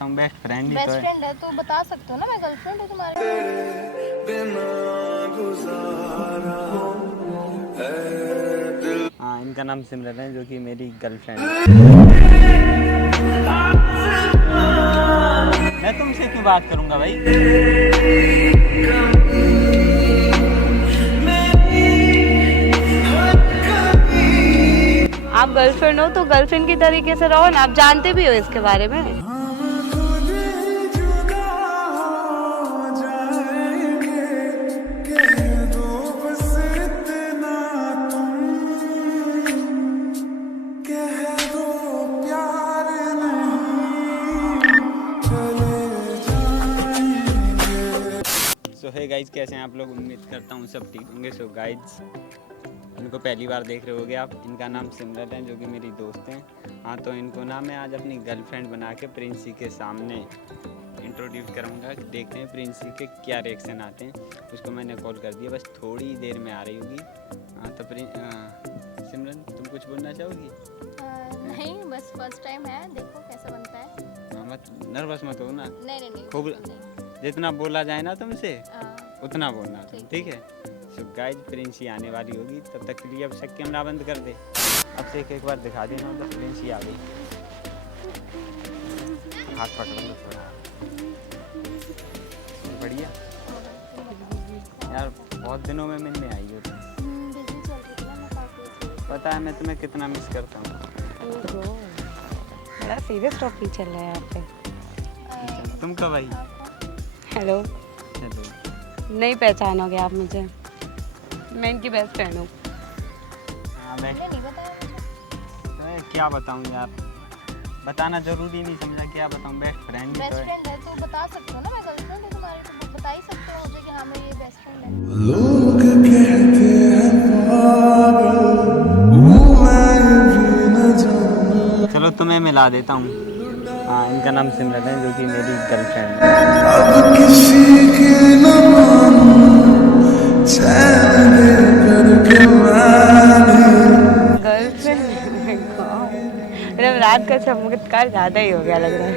तुम best friend ही तो best है। फ्रेंड है तो बता सकते हो ना, मैं गर्लफ्रेंड हूँ तुम्हारी। हाँ, इनका नाम सिमरन है जो कि मेरी गर्लफ्रेंड है। मैं तुमसे क्यों बात करूंगा भाई? आप गर्लफ्रेंड हो तो गर्लफ्रेंड की तरीके से रहो ना, आप जानते भी हो इसके बारे में। सो हे गाइज, कैसे हैं आप लोग? उम्मीद करता हूँ सब ठीक होंगे। सो गाइज, इनको पहली बार देख रहे होगे आप। इनका नाम सिमरन है जो कि मेरी दोस्त हैं। हाँ, तो इनको ना मैं आज अपनी गर्लफ्रेंड बना के प्रिंसी के सामने इंट्रोड्यूस करूँगा। देखते हैं प्रिंसी के क्या रिएक्शन आते हैं। उसको मैंने कॉल कर दिया, बस थोड़ी देर में आ रही होगी। हाँ तो सिमरन, तुम कुछ बोलना चाहोगी? नहीं, बस फर्स्ट टाइम है, देखो कैसा बनता है। हाँ, मत नर्वस मत हो ना। नहीं खूब जितना बोला जाए ना तुमसे उतना बोलना तुम, ठीक है? सो गाइज, प्रिंसी आने वाली होगी, तब तक के लिए अब सब कैमरा बंद कर दे। अब से एक बार दिखा देना, बस प्रिंसी आ गई। हाथ पकड़ लो थोड़ा, बढ़िया यार। बहुत दिनों में मिलने आई हो तुम। बिजी चल रही थी ना मैं काफी। पता है मैं तुम्हें कितना मिस करता हूँ। बड़ा सीरियस टॉपिक चल रहा है यहाँ पे। तुम कब आई? Hello, hello. नहीं पहचानोगे आप मुझे, मैं इनकी बेस्ट फ्रेंड हूँ। हाँ, तुमने नहीं बताया मुझे। मैं क्या बताऊँ यार, बताना जरूरी नहीं समझा। क्या बताऊँ, बेस्ट फ्रेंड ही तो बेस्ट है। फ्रेंड है तो बता सकते हो ना, मैं गर्लफ्रेंड हूँ तुम्हारी, तो बता ही सकते हो मुझे कि हाँ मेरी ये बेस्ट फ्रेंड है। लोग कहते हैं पागल, मैं भी न जानूं। चलो तुम्हें मिला देता हूँ। हाँ, इनका नाम सिमरन है जो कि मेरी गर्लफ्रेंड है। अब किसी की न मानूं, चैन दे करके मैंने। गर्लफ्रेंड मतलब रात का चमत्कार ज़्यादा ही हो गया लग रहा है।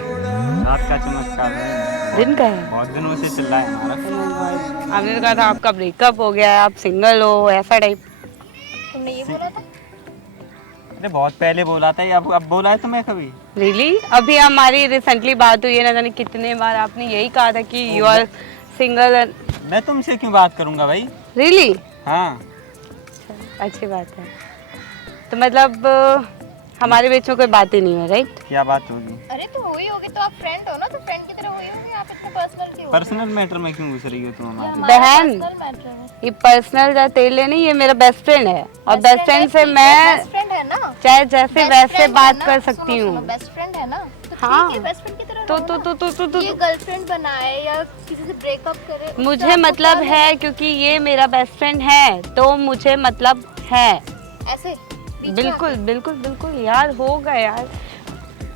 रात का चमत्कार है, दिन का है। बहुत दिनों से चल रहा है हमारा। आपने तो कहा था आपका ब्रेकअप हो गया है, आप सिंगल हो, ऐसा टाइप। तुमने ये बोला था? अरे बहुत पहले बोला था, अब बोला है तुम्हें कभी? रियली? अभी हमारी रिसेंटली बात हुई है, ना जाने कितने बार आपने यही कहा था कि यू आर सिंगल। मैं तुमसे क्यों बात करूंगा भाई? रियली? हाँ। अच्छी बात है। तो मतलब हमारे बीच में कोई बात ही नहीं है, राइट? क्या बात होगी? अरे तो हुई होगी तो आप फ्रेंड हो ना, तो फ्रेंड की तरह हुई होगी। आप इतने पर्सनल क्यों? पर्सनल मैटर में क्यों घुस रही हो तुम हमारे? बहन। पर्सनल मैटर है। ये पर्सनल या तेरे लिए नहीं, ये मेरा बेस्ट फ्रेंड है और बेस्ट फ्रेंड से मैं बेस्ट फ्रेंड है ना, चाहे जैसे वैसे बात कर सकती हूँ। बेस्ट फ्रेंड है ना, तो हाँ। ठीक है, बेस्ट फ्रेंड की तरह तो रहो तो ना। तो तो तो तो ये गर्लफ्रेंड बनाए या किसी से ब्रेकअप करे, उससे मुझे आपको मतलब क्या है, क्योंकि ये मेरा बेस्ट फ्रेंड है तो मुझे मतलब है। ऐसे बीच में बिल्कुल बिल्कुल बिल्कुल यार, होगा यार।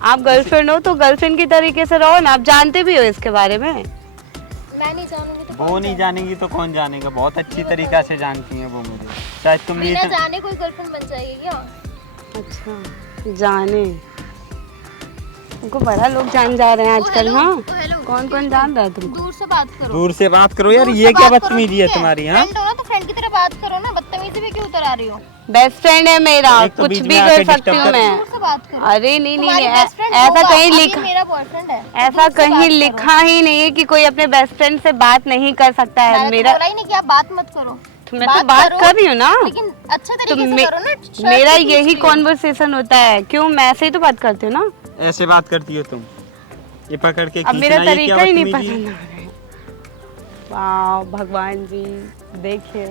आप गर्लफ्रेंड हो तो गर्लफ्रेंड की तरीके से रहो ना, आप जानते भी हो इसके बारे में। मैं नहीं जानूंगी तो वो नहीं जानेगी तो कौन जानेगा? बहुत अच्छी तरीका से जानती है वो मुझे। शायद तुम ये बिना जाने कोई गर्लफ्रेंड बन जाएगी क्या? अच्छा, जाने तुमको बड़ा लोग जान जा रहे हैं आजकल। हाँ, कौन कौन जान रहा है तुमको? दूर से बात करो। दूर से बात करो यार, दूर ये से क्या बात करो, बदतमीजी है ठीक तुम्हारी? हाँ, फ्रेंड हो ना तो फ्रेंड की तरह बात करो ना, बदतमीजी भी क्यों उतर आ रही हो? बेस्ट फ्रेंड है मेरा, एक तो कुछ बीच भी में आके कर सकती disturb हूँ कर- मैं। दूर से बात करो। अरे नहीं नहीं तुम्हारी नहीं, best friend ऐसा होगा, कहीं अब ये लिखा, मेरा बॉयफ्रेंड है, ऐसा दूर से कहीं बात करो। लिखा ही नहीं है कि कोई अपने बेस्ट फ्रेंड से बात नहीं कर सकता है। मैंने तो मेरा बोला ही नहीं कि आप बात मत करो। तो मैं तो बात करो, कर रही हूँ ना, लेकिन अच्छे तो तरीके से करो ना। शर्ट मेरा क्यों खींच यही रही हो? कॉन्वर्सेशन होता है। क्यों, मैं ऐसे ही तो बात करती हूँ ना। ऐसे बात करती हो तुम, ये पकड़ के अब खींचना, मेरा ये क्या तरीका ही नहीं बदतमीजी? पसंद आ रहा है। वाह भगवान जी, देखिए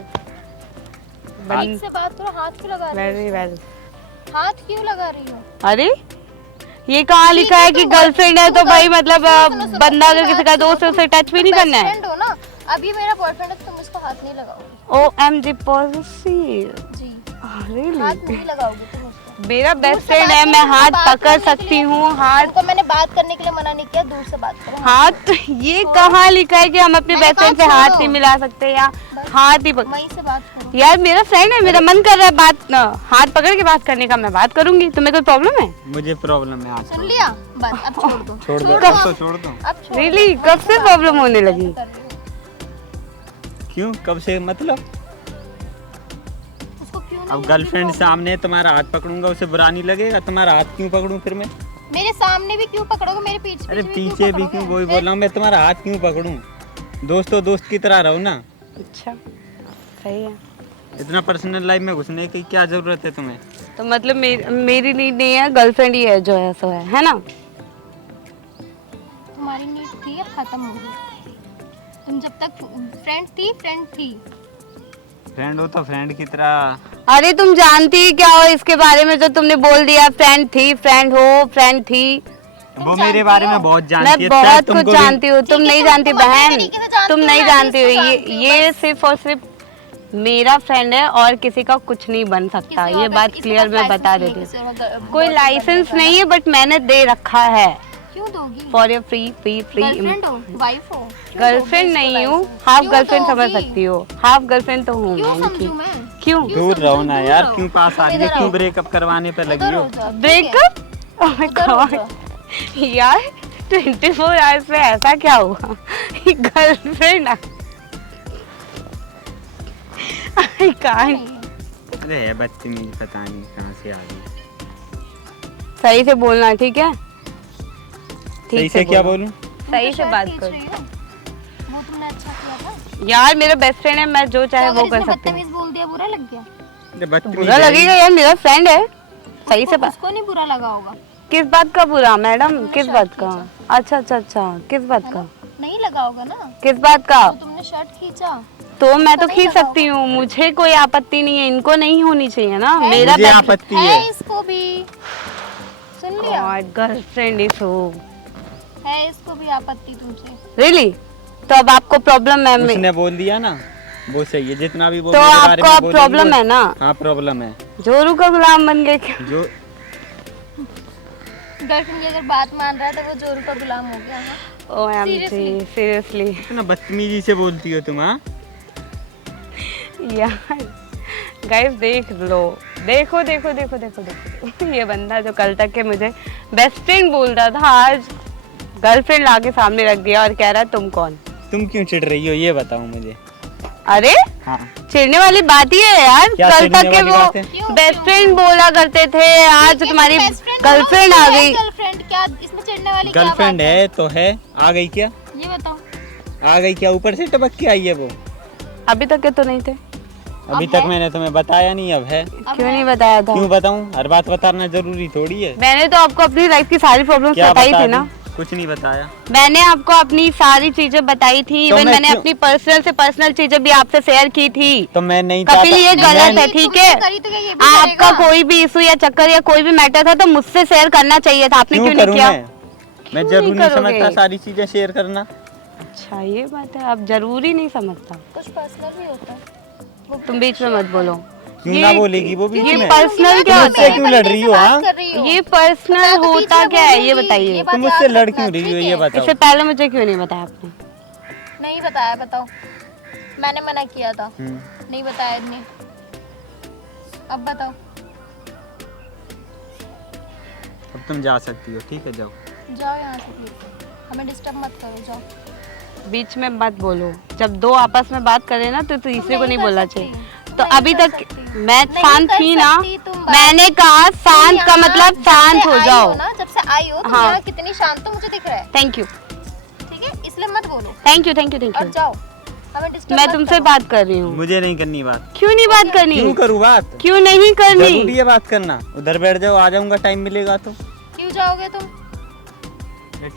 ठीक से बात करो, हाथ क्यों लगा रही वेरी हो? वेल। हाथ क्यों लगा रही हो? अरे ये कहाँ लिखा है कि गर्लफ्रेंड है तो भाई मतलब बंदा अगर किसी का दोस्त है उसे टच भी नहीं करना है। फ्रेंड हो ना, अब ये मेरा बॉयफ्रेंड है तो तुम इसको हाथ नहीं लगाओगे। OMG positive. जी, रियली? हाथ नहीं लगाओगे तुम उसको। मेरा दूर बेस्ट से फ्रेंड बात है, करो, मैं तुमको हाथ बात पकड़ करने के सकती लिए- हूँ। हाथ तुमको मैंने बात करने के लिए मना नहीं किया, दूर से बात करो। हाथ ये कहाँ लिखा है कि हम अपने मैंने बेस्ट फ्रेंड से कहा हाथ छोड़ो। नहीं मिला सकते या हाथ ही वहीं से बात करो। यार मेरा फ्रेंड है, मेरा मन कर रहा है बात हाथ पकड़ के बात करने का, मैं बात करूंगी। तुम्हें कोई प्रॉब्लम है? मुझे प्रॉब्लम है आज। सुन लिया? बस अब छोड़ दो। छोड़ दो, दो अब तो अब। छोड़ दो। अब छोड़ रियली दो। कब से प्रॉब्लम होने लगी? कर रही हो। क्यों, कब से मतलब? उसको क्यों नहीं अब होगी गर्लफ्रेंड प्रॉब्लम? सामने है, तुम्हारा हाथ पकड़ूंगा, उसे बुरा नहीं लगेगा? तुम्हारा हाथ क्यों पकड़ूं फिर मैं? मेरे सामने भी क्यों पकड़ोगे, मेरे पीछे अरे भी पीछे भी क्यों, वही बोल रहा हूँ मैं, तुम्हारा हाथ क्यों पकड़ूं? दोस्त तो दोस्त की तरह रहो ना। अच्छा सही है। इतना पर्सनल लाइफ में घुसने की क्या जरूरत है तुम्हें? तो मतलब मेरी नीड नहीं है, गर्लफ्रेंड ही है जो है सो है ना? तुम्हारी नीड थी, अब खत्म हो गई। तुम जब तक फ्रेंड थी, फ्रेंड थी। फ्रेंड हो तो फ्रेंड की तरह। अरे तुम जानती क्या हो इसके बारे में जो तुमने बोल दिया? फ्रेंड थी, फ्रेंड हो, फ्रेंड थी। वो मेरे बारे में बहुत जानती मैं है, बहुत शायद कुछ तुमको भी- जानती हूँ, तुम ठीक है, नहीं तुम जानती अपने बहन, तरीके से जानती तुम हो, नहीं मैं भी जानती हो। इसको जानती हूँ, ये सिर्फ और सिर्फ मेरा फ्रेंड है और किसी का कुछ नहीं बन सकता। किसी ये और बात का- क्लियर इसके मैं पास बता लाइसेंस देती नहीं है, हूँ। किसी और का- कोई बहुत लाइसेंस बड़ा नहीं है बट मैंने दे रखा है क्यों दोगी? फॉर योर फ्री गर्लफ्रेंड हो, वाइफ हो? क्यों गर्लफ्रेंड दोगी नहीं इसको हूँ, लाइसेंस? हाफ क्यों गर्लफ्रेंड समझ दोगी? सकती हो, हाफ गर्लफ्रेंड तो हूँ क्यों मैं इनकी। समझूं मैं? क्यों दूर रहो ना दूर यार, रहो। क्यों पास आ रही है? इधर क्यों आओ। ब्रेकअप करवाने पे लगी उधर हो? हो जाओ, ठीक है? ब्रेकअप? ओह माय उधर हो गॉड जाओ। यार 24 आवर्स में ऐसा क्या हुआ? Girlfriend I can't. अरे है बदतमीज, पता नहीं कहाँ से आ गई। सही से बोलना ठीक है? सही ठीक से क्या बोलो। बोलूं? सही से शायद बात खींच कर। रही हो। वो तुमने अच्छा किया था। यार मेरा बेस्ट फ्रेंड है, मैं जो चाहे तो वो अगर कर इसने सकती हूँ। बदतमीज बोल दिया, बुरा लग गया? अरे बदतमीज बुरा है ये। लगेगा यार, मेरा फ्रेंड है। सही से बात। उसको नहीं बुरा लगा होगा? किस बात का बुरा मैडम? तुमने किस शर्ट बात का? खींचा। अच्छा अच्छा अच्छा, किस बात का? नहीं लगा होगा ना? किस बात का? तो तुमने शर्ट खींचा। तो मैं तो नहीं खींच लगा सकती हूँ, मुझे कोई आपत्ति नहीं है, इनको नहीं होनी चाहिए ना। है, मेरा मुझे आपत्ति है। है इसको भी। सुन लिया? गर्लफ्रेंड इज हो। है इसको भी आपत्ति तुमसे। रियली? तो अब आपको प्रॉब्लम है? उसने बोल दिया ना, वो सही है। जितना भी वो तो मेरे बारे आपको में अब बोलेंगे प्रॉब्लम वो- है ना? हाँ प्रॉब्लम है। जोरू का गुलाम बन गए क्या? जो गर्लफ्रेंड की अगर बात मान रहा है तो वो जोरू का गुलाम हो गया ना? O M G Seriously? Seriously इतना बदतमीजी से बोलती हो तुम? हाँ यार गाइस देख लो, देखो देखो देखो देखो देखो ये बंदा जो कल तक के मुझे बेस्ट फ्रेंड बोल रहा था, आज गर्लफ्रेंड लाके सामने रख दिया और कह रहा है तुम कौन? तुम क्यों चिढ़ रही हो ये बताओ मुझे। अरे हाँ चिढ़ने वाली बात ही है यार। क्या कल चिढ़ने तक के वाली वो बात है? क्यों? बेस्ट फ्रेंड बोला करते थे, आज तुम्हारी गर्लफ्रेंड आ गई। गर्लफ्रेंड क्या इसमें चिढ़ने वाली क्या गर्लफ्रेंड बात है तो है, आ गई क्या? ये बताओ। आ गई क्या? ऊपर से टपक के आई है वो? अभी तक के तो नहीं थे। अभी अब तक है? मैंने तुम्हें बताया नहीं, अब है। क्यों नहीं बताया था? क्यों बताऊं? हर बात बताना जरूरी थोड़ी है। मैंने तो आपको अपनी लाइफ की सारी प्रॉब्लम्स क्या बताई बता थी दी? ना। कुछ नहीं बताया। मैंने आपको अपनी सारी चीजें बताई थी, तो इवन मैं मैंने क्यों- अपनी पर्सनल से पर्सनल चीजें भी आपसे शेयर की थी। तो मैं नहीं कपिल ये चाहता- गलत मैं- है, ठीक तुमने है? करी तो क्या ये भी आपका करेगा? कोई भी इशू या चक्कर या कोई भी मैटर था तो मुझसे शेयर करना चाहिए था, आपने क्यों क्यों नहीं करूं किया? मैं क्यों जरूरी नहीं नहीं करोगे? समझता सारी चीजें शेयर करना। अच्छा ये बात है, आप जरूरी नहीं समझता। कुछ पर्सनल भी होता है। वो तुम बीच में मत बोलो। क्यों ना बोलेगी वो बीच ये में? पर्सनल क्या तुम होता मुझसे है? क्यों लड़ रही हो? हाँ ये पर्सनल होता क्या है ये बताइए। तुम मुझसे लड़ क्यों रही हो ये बताओ। इससे पहले मुझे क्यों नहीं बताया आपने? नहीं बताया, बताओ। मैंने मना किया था, हम्म। नहीं बताया इतनी। अब बताओ। अब तुम जा सकती हो, ठीक है जाओ। जाओ यहाँ से प्लीज, हमें डिस्टर्ब मत करो, जाओ। बीच में मत बोलो, जब दो आपस में बात करे ना तो तीसरे को नहीं कर बोलना सकती, चाहिए। तुम तो नहीं अभी कर तक सकती। मैं नहीं शांत कर थी ना, सकती तुम बात। मैंने कहा तुम शांत का यहाँ मतलब जब शांत से हो आई जाओ। ना, जब से आई हो तुम हाँ। यहाँ कितनी शांत हो मुझे दिख रहा है, थैंक यू ठीक है? इसलिए मत बोलो thank you thank you thank और यू। जाओ, हमें डिस्टर्ब मैं मत तुमसे करो। बात कर रही हूँ। मुझे नहीं करनी बात। क्यों नहीं बात करनी? क्यों करूँ बात? क्यों नहीं जरूरी करनी? है बात करना। उधर बैठ जाओ, आ जाऊंगा टाइम मिलेगा तो। क्यों जाओगे तुम?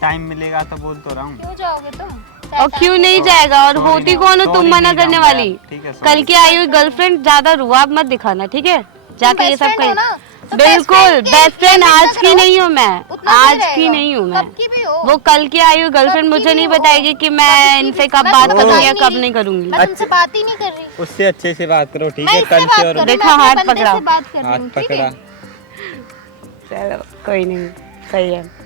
टाइम मिलेगा तो बोल तो रहा हूँ। क्यों जाओगे तुम? और क्यों नहीं जाएगा? और Sorry होती ना, कौन हो तुम sorry मना नहीं करने जाऊंगा वाली? यार, ठीक है, sorry। कल की आई हुई गर्लफ्रेंड ज्यादा रुआब मत दिखाना, ठीक है? जाके ये best सब friend हो कर। ना, तो best बिल्कुल friend के बेस्ट फ्रेंड लिए आज मेहनत की करो। नहीं हूँ मैं, उतना नहीं आज की रहेगा। नहीं हूँ मैं। कब की भी हो। वो कल की आई हुई गर्लफ्रेंड कब की मुझे भी नहीं हो। बताएगी कि कब मैं की इनसे भी- कब मैं बात तुमसे करूंगी या बात कब नहीं नहीं करूंगी। मैं तुमसे बात ही नहीं कर रही। उससे अच्छे से बात करो, ठीक मैं है? इससे कल बात से कर और रही हूँ, देखा, मैं अपने हाथ बंदे पकड़ा। से बात कर रही हाथ हूँ, ठीक पकड़ा। है? चलो कोई नहीं, सही है।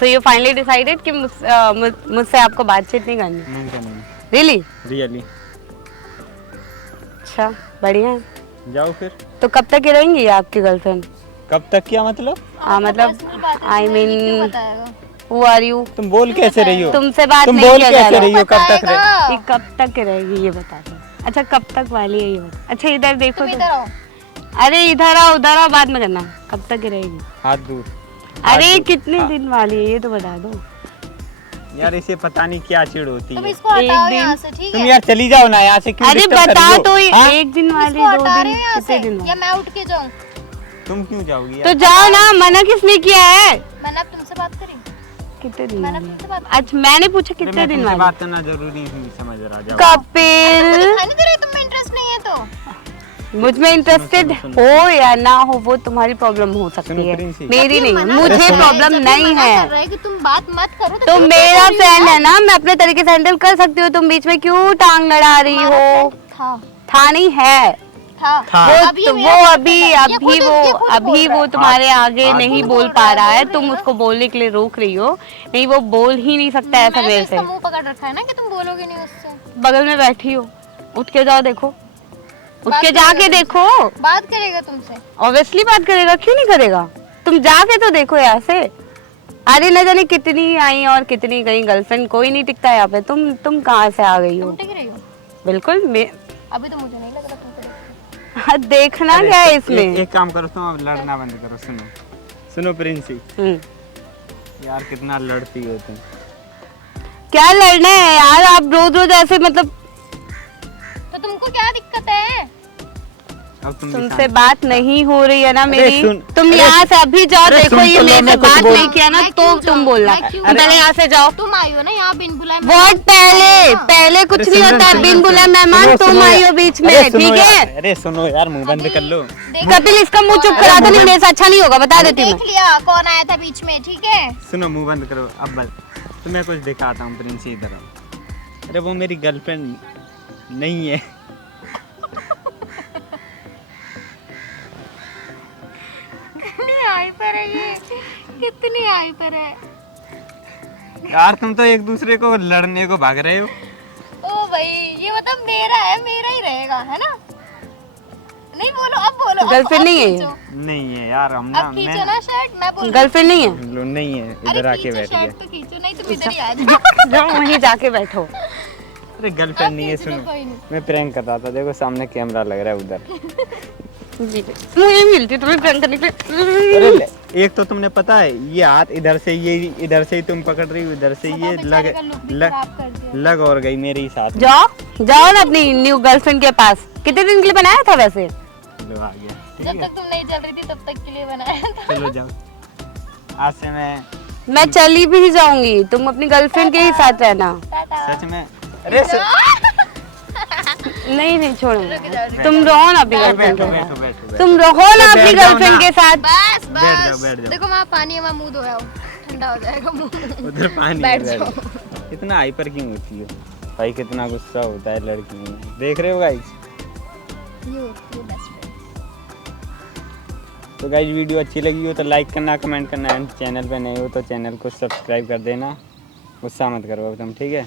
सो यू फाइनली डिसाइडेड कि मुझसे आपको बातचीत नहीं करनी? नहीं करनी। रियली? रियली। अच्छा बढ़िया है। जाओ फिर। तो कब तक ही रहेंगी ये आपकी गर्लफ्रेंड? कब तक क्या मतलब? मतलब पर्सनल बात है, आई तुम्हें ये क्यों मीन बताएगा? Who are you? तुम बोल कैसे रही हो? तुमसे बात तुम नहीं बोल किया जा कैसे रहा। रही हो? कब तक रहे? बताएगा। ये कब तक रहेगी ये बता दो। अच्छा कब तक वाली है ये बता। अच्छा इधर देखो तुम तो। इधर आओ। अरे इधर आओ उधर आओ बाद में करना। कब तक रहेगी? हाथ दूर। अरे कितने दिन वाली है ये तो बता दो। यार इसे पता नहीं क्या चिढ़ होती तुम है। इसको हटाओ दिन- यहाँ से, ठीक तुम है? यार चली जाओ ना यहाँ से, क्यों अरे disturb कर बता रही हो? तो ये हाँ? एक दिन वाली इसको 2 हटा दिन रहे हो यहाँ कितने से दिन या वाली? मैं उठ के जाऊँ? तुम क्यों जाओगी तो यार? जाओ ना, मना किसने किया है? मैंने अब तुमसे बात करी। कितने दिन मैंने वाली? तुमसे बात अच्छा मैंने पूछा अरे कितने मैं दिन तुमसे वाली? बात करना जरूरी नहीं समझ रहा। जाओ। कपिल दिखाई नहीं दे रही, तुम्हें इंटरेस्ट नहीं है तो? मुझ में इंटरेस्टेड सुनो, हो या ना हो वो तुम्हारी प्रॉब्लम हो सकती सुनो, है, प्रिंसी। मेरी जब ये नहीं। मना मुझे कर रहा है, प्रॉब्लम जब ये नहीं मना है। कर रहा है कि तुम बात मत करो तो तुम क्यों मेरा कर रही हो फ्रेंड है यार? ना, मैं अपने तरीके से हैंडल कर सकती हूँ। तुम बीच में क्यों टांग लड़ा रही हमारा हो? friend था था नहीं है था वो अब ये तो मेरा वो boyfriend अभी है। ये अभी खुद- वो ये खुद अभी बोल रहा वो है। तुम्हारे आगे हाँ, नहीं खुद बोल बोल पा रहा रहा है, है। बोल तुम रही है उसको बोलने के लिए रोक रही हो। नहीं वो बोल ही नहीं सकता ऐसा मैंने मेरे तो से। इसका मुंह पकड़ रखा है ना कि तुम बोलोगे नहीं उससे। बगल में बैठी हो, उठ के जाओ देखो, उठ बात के करेगा जाके तुमसे। देखो। बात करेगा तुमसे। ऑब्वियसली बात करेगा, क्यों नहीं करेगा? तुम जाके तो देखो यहाँ से। अरे न जाने कितनी आई और कितनी गई, गर्लफ्रेंड कोई नहीं टिकता यहाँ पे। तुम कहाँ से आ गई हो? तुम टिक रही हो? बिल्कुल मैं अभी तो मुझे नहीं लग रहा तुम टिक रही हो। हाँ, देखना अरे क्या है एक इसमें? काम करो तुम, अब लड़ना बंद करो। सुनो सुनो प्रिंसी, यार कितना लड़ती हो तुम। क्या लड़ना है यार? आप रोज रोज ऐसे मतलब तो तुमको क्या दिक्कत है? अब तुम तुमसे बात नहीं हो रही है ना मेरी। सुन, तुम अरे यहाँ से अभी जाओ, अरे देखो सुन ये तो लो, मेरे से मैं कुछ बात बोल- नहीं किया ना मैं तो क्यों तुम जाऊँ? बोलना। मैं क्यों पहले जाऊँ? यहाँ से जाओ। तुम आई हो ना यहाँ बिन बुलाए बहुत पहले कुछ अरे नहीं सुनो, होता है। सुनो, बिन बुलाए सुनो, मेहमान सुनो, तुम सुनो आई यार। हो बीच अरे में, सुनो ठीक यार, है? अरे सुनो यार, मुंह बंद कर लो। कपिल इसका मुंह चुप करा दो, नहीं मेरे से अच्छा नहीं होगा, बता देती हूँ देख लिया कौन आया था बीच में, ठीक है? सुनो मुंह बंद करो। अब बस तुम्हें कुछ दिखाता हूँ प्रिंसी, इधर आओ। अरे वो मेरी गर्लफ्रेंड नहीं है। कितनी हाइपर है ये, कितनी हाइपर है। यार तुम तो एक दूसरे को लड़ने को भाग रहे हो। ओ भाई ये मतलब मेरा है, मेरा ही रहेगा, है ना? नहीं बोलो, अब बोलो। गर्लफ्रेंड नहीं है ये? खींचो। नहीं है यार, हम ना अब खींचो ना शर्ट, मैं बोल गर्लफ्रेंड नहीं है? हम लोग नहीं है, अरे इधर आके खींचो बैठ गए। शर्ट तो खींचो, नहीं तुम इधर ही आ जाओ। जाओ वहीं जाके बैठो। अरे गर्लफ्रेंड नहीं है। खींच लो, सुनो कोई नहीं। मैं प्रैंक कर रहा था, देखो सामने कैमरा लग रहा है उधर। मुझे मिलती तुम्हें प्रैंक करने के लिए। अरे एक तो तुमने पता है ये हाथ इधर से, ये इधर से ही तुम पकड़ रही हो, इधर से ये बेचारे लग का look भी खराब कर दिया। लग और गई मेरे ही साथ। जाओ जाओ ना अपनी न्यू गर्लफ्रेंड के पास। कितने दिन के लिए बनाया था वैसे? लो आ गया, ठीक जब है तक तुम नहीं चल रही थी तब तक के लिए बनाया था। चलो जाओ। आज से मैं चली भी जाऊंगी, तुम अपनी गर्लफ्रेंड के ही साथ रहना। टाटा। सच में। अरे नहीं छोड़ूंगा। तुम रहो ना अपनी गर्लफ्रेंड बैठो के बैठो साथ। बैठो तुम रहो ना अपनी बैठ जाओ गर्लफ्रेंड ना। के साथ। बस बैठ जाओ, बस बैठ जाओ। देखो वहाँ पानी है, वहाँ मुंह धोया हो, ठंडा हो जाएगा मुंह। उधर पानी बैठ है, जाओ। बैठ। इतना हाइपर क्यों होती है भाई? कितना गुस्सा होता है लड़कियों में, देख रहे हो गाइस? ये होती है बेस्ट फ्रेंड। तो गाइस वीडियो अच्छी लगी हो तो लाइक करना, कमेंट करना, एंड चैनल पे नए हो तो चैनल को सब्सक्राइब कर देना। गुस्सा मत करो अब तुम, ठीक है?